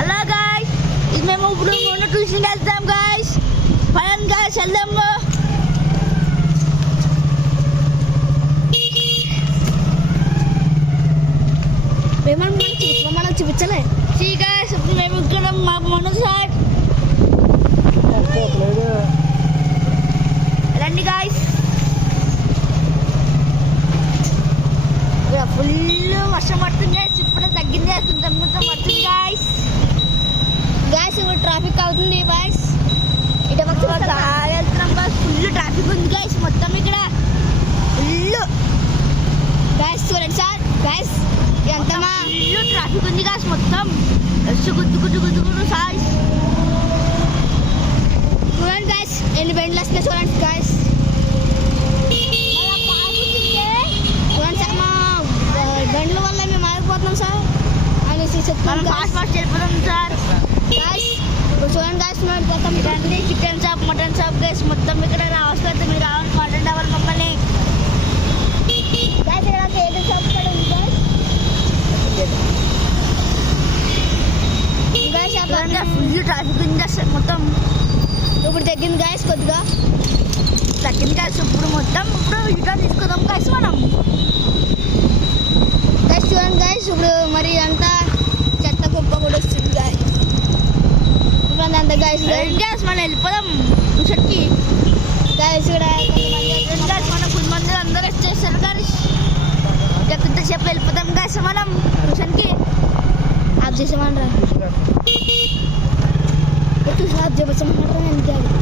అలా గాయ్స్ ఇది మేము ఇప్పుడు మొన్న ట్యూషన్ వెళ్తాం గాయ్స్. ఫైన్ గాయ్స్ వెళ్దాము. మనం చూపించలే గాయ్స్ ఇప్పుడు మేము ఇక్కడ మా మొన్న సార్ రండి గాయ్స్. ఫుల్ వర్షం పడుతుంది గాయ్స్. ఇప్పుడే తగ్గింది కొంచెం కొంచెం పడుతుంది గాయ్స్. గాయస్ ఇప్పుడు ట్రాఫిక్ అవుతుంది గాయస్. ఇటు వెళ్తున్నాం గాయ్స్. ఫుల్ ట్రాఫిక్ ఉంది గాయ్స్. మొత్తం ఇక్కడ ఫుల్ గాయస్ చూడండి సార్. గాయస్ ఎంత ఫుల్ ట్రాఫిక్ ఉంది గాయ్స్. మొత్తం గుద్దు సార్. చూడండి గాయస్ ఎన్ని బండ్లు వస్తున్నాయి చూడండి గాయస్. చూడండి సార్ మా బండ్ల వల్ల మేము ఆగిపోతున్నాం సార్ అనేసి చెప్తాం ఫాస్ట్ వెళ్ళిపోతాం సార్. గాయస్ ఇప్పుడు చూడండి గాయస్ మేము పోతాం. ఇదండి chicken shop mutton shop guys. మొత్తం ఇక్కడ రావస్తే మీరు రావాలి కాంటాక్ట్ అవ్వాలి మమ్మల్ని. గాయస్ ఇక్కడ కేక్ షాప్ కూడా ఉంది గాయస్. గాయస్ ఫుల్ ట్రాఫిక్ ఉంది అసలు. మొత్తం ఇప్పుడు తగ్గింది గాయస్ కొద్దిగా తగ్గింది గాయస్. ఇప్పుడు మొత్తం ఇప్పుడు రిటర్న్ తీసుకుందాం గాయస్ మనం. గాయస్ చూడండి గాయస్ ఇప్పుడు మరి అంతా చెత్త కుప్ప కూడా వస్తుంది గాయస్. ఇప్పుడు అంత గాయస్ గ్యాస్ మనం వెళ్ళిపోదాం ట్యూషన్కి. గాయస్ ఇక్కడ మన కొంతమంది అందరూ వచ్చేస్తారు గాయస్. కొంతసేపు వెళ్ళిపోతాం గాయస్ మనం ట్యూషన్కి. ఆఫ్ చేసామని రా ట్యూషన్ ఆఫ్ చేసామని